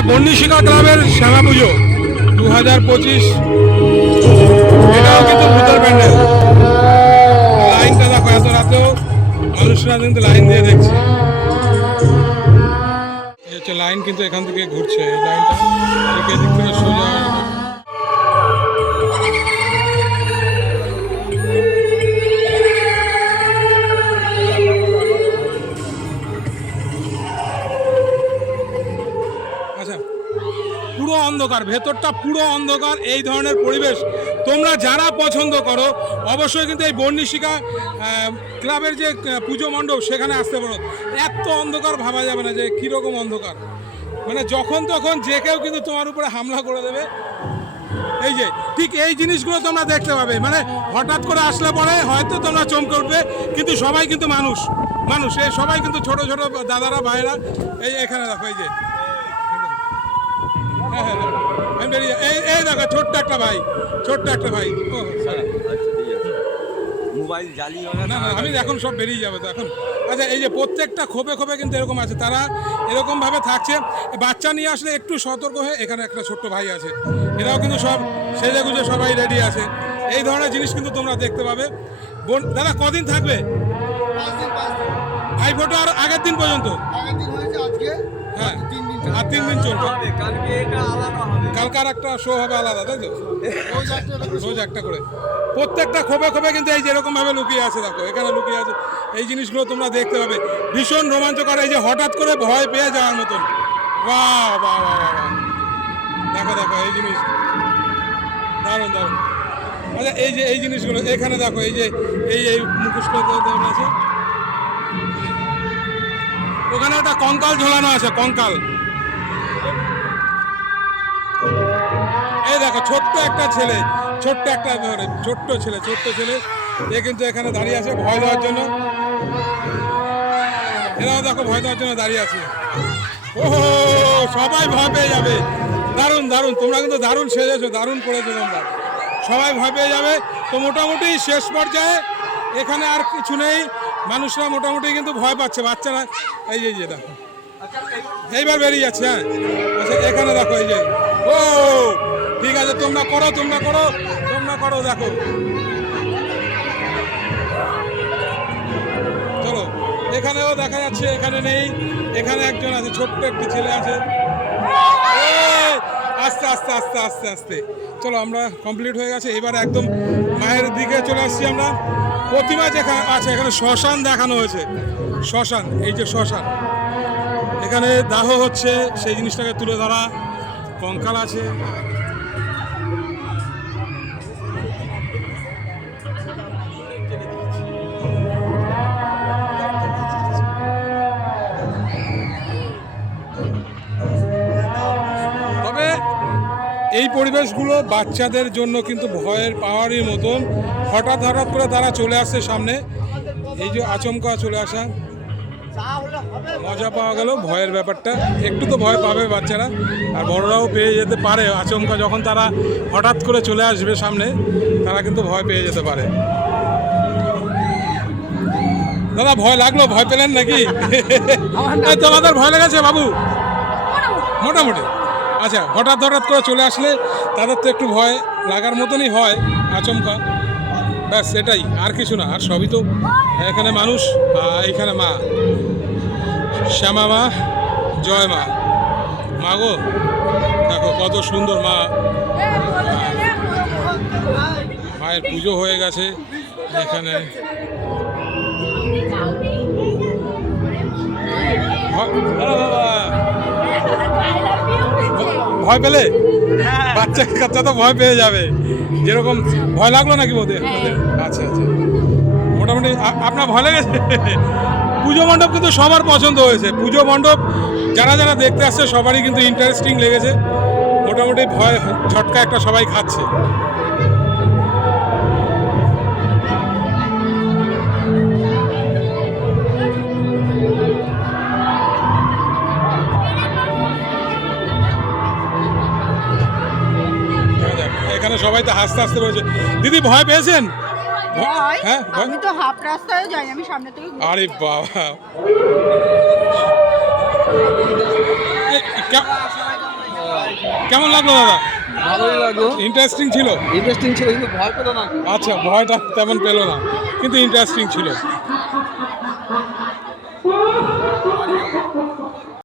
এটা বন্যিশিকা ক্লাবের শ্যামা পুজো দু হাজার পঁচিশ। এটাও কিন্তু ভূতের প্যান্ডেল লাইনটা দেখো, এত রাতেও মানুষরা কিন্তু লাইন দিয়ে দেখছে। হচ্ছে লাইন কিন্তু এখান থেকে ঘুরছে লাইনটা এদিক থেকে সোজা অন্ধকার, ভেতরটা পুরো অন্ধকার, এই ধরনের পরিবেশ তোমরা যারা পছন্দ করো, অবশ্যই কিন্তু এই বর্ণিশিকা ক্লাবের যে পুজো মণ্ডপ, সেখানে আসতে পারো। এত অন্ধকার ভাবা যাবে না যে কীরকম অন্ধকার। মানে যখন তখন যে কেউ কিন্তু তোমার উপরে হামলা করে দেবে। এই যে, ঠিক এই জিনিসগুলো তোমরা দেখতে পাবে। মানে হঠাৎ করে আসলে পরে হয়তো তোমরা চমকে উঠবে, কিন্তু সবাই কিন্তু মানুষ। মানুষ এই সবাই কিন্তু ছোট ছোট দাদারা ভাইরা এই এখানে দেখো, এই যে। হ্যাঁ, হ্যাঁ, হ্যাঁ। আমি বেরিয়ে এই এই দেখো ছোট্ট একটা ভাই ছোট্ট একটা ভাই। ও sorry। আচ্ছা মোবাইল জ্বালিয়ে না না আমি এখন সব বেরিয়ে যাবে তো এখন আচ্ছা এই যে প্রত্যেকটা খোপে খোপে কিন্তু এরকম আছে। তারা এরকম ভাবে থাকছে। বাচ্চা নিয়ে আসলে একটু সতর্ক হয়ে এখানে একটা ছোট্ট ভাই আছে। এরাও কিন্তু সব সেজে গুজে সবাই রেডি আছে। এই ধরনের জিনিস কিন্তু তোমরা দেখতে পাবে। বোন দাদা কদিন থাকবে? পাঁচ দিন পাঁচ দিন। ভাই ফটো আর আগের দিন পর্যন্ত? আগের দিন হয়েছে আজকে। হ্যাঁ। দিন আর তিন দিন চলবে। হবে কালকে এটা আলাদা হবে। কালকার একটা শো হবে আলাদা তাই তো? রোজ একটা করে প্রত্যেকটা খোপে খোপে কিন্তু এই যেরকম ভাবে লুকিয়ে আছে দেখো এখানে লুকিয়ে আছে। এই জিনিসগুলো তোমরা দেখতে পাবে। ভীষণ রোমাঞ্চকর এই যে হঠাৎ করে ভয় পেয়ে যাওয়ার মতন। বাহ বাহ বাহ বাহ বাহ। দেখো দেখো এই জিনিস। দারুণ দারুণ। আচ্ছা এই যে এই জিনিসগুলো এখানে দেখো এই যে এই এই মুখোশগুলো দেওয়া আছে। ওখানে একটা কঙ্কাল ঝোলানো আছে কঙ্কাল। দেখো, ছোট্ট একটা ছেলে, ছোট্ট একটা মানে ছোট্ট ছেলে ছোট্ট ছেলে, এ কিন্তু এখানে দাঁড়িয়ে আছে ভয় দেওয়ার জন্য। এরাও দেখো ভয় দেওয়ার জন্য দাঁড়িয়ে আছে। ও সবাই ভয় পেয়ে যাবে। দারুণ দারুণ, তোমরা কিন্তু দারুণ সেজেছো, দারুণ করেছ তোমরা। সবাই ভয় পেয়ে যাবে। তো মোটামুটি শেষ পর্যায়ে এখানে আর কিছু নেই। মানুষরা মোটামুটি কিন্তু ভয় পাচ্ছে, বাচ্চারা এই যে, দেখো। এইবার বেরিয়ে যাচ্ছে হ্যাঁ। আচ্ছা এখানে দেখো, এই যে, ও আছে, তোমরা করো তোমরা করো তোমরা করো, দেখো। চলো, এখানেও দেখা যাচ্ছে, এখানে নেই। এখানে একজন আছে, ছোট্ট একটি ছেলে আছে। আস্তে আস্তে আস্তে আস্তে আস্তে। চলো, আমরা কমপ্লিট হয়ে গেছে। এবার একদম মায়ের দিকে চলে আসছি আমরা। প্রতিমা যেখানে আছে, এখানে শ্মশান দেখানো হয়েছে। শ্মশান, এই যে শ্মশান। এখানে দাহ হচ্ছে, সেই জিনিসটাকে তুলে ধরা। কঙ্কাল আছে। এই পরিবেশগুলো বাচ্চাদের জন্য কিন্তু ভয়ের পাওয়ারই মতন। হঠাৎ হঠাৎ করে তারা চলে আসছে সামনে। এই যে আচমকা চলে আসা। মজা পাওয়া গেল ভয়ের ব্যাপারটা। একটু তো ভয় পাবে বাচ্চারা। আর বড়রাও পেয়ে যেতে পারে আচমকা। যখন তারা হঠাৎ করে চলে আসবে সামনে তারা কিন্তু ভয় পেয়ে যেতে পারে। দাদা ভয় লাগল? ভয় পেলেন নাকি? তোমাদের ভয় লেগেছে বাবু? মোটামুটি। আচ্ছা হঠাৎ হঠাৎ করে চলে আসলে তাদের তো একটু ভয় লাগার মতনই হয়, আচমকা। ব্যাস, এটাই, আর কিছু না, আর সবই তো এখানে মানুষ এখানে মা। শ্যামা মা, জয় মা। মা গো, দেখো কত সুন্দর মা। মায়ের পুজো হয়ে গেছে এখানে। বাবা ভয় পেলে? বাচ্চা কাচ্চা তো ভয় পেয়ে যাবে। যেরকম ভয় লাগল নাকি ওদের ওদের? আচ্ছা আচ্ছা। মোটামুটি আপনার ভয় লেগেছে? পুজো মণ্ডপ কিন্তু সবার পছন্দ হয়েছে। পুজো মণ্ডপ যারা যারা দেখতে আসছে সবারই কিন্তু ইন্টারেস্টিং লেগেছে। মোটামুটি ভয় ঝটকা একটা সবাই খাচ্ছে। এখানে সবাই তো হাসতে হাসতে রয়েছে দিদি ভয় পেয়েছেন? হ্যাঁ আমি তো হাফ রাস্তায় যাই আমি সামনে থেকে আরে বাবা। কেমন লাগল দাদা? ভালোই লাগল। ইন্টারেস্টিং ছিল? ইন্টারেস্টিং ছিল কিন্তু ভয় পেল না। আচ্ছা ভয়টা তেমন পেল না কিন্তু ইন্টারেস্টিং ছিল।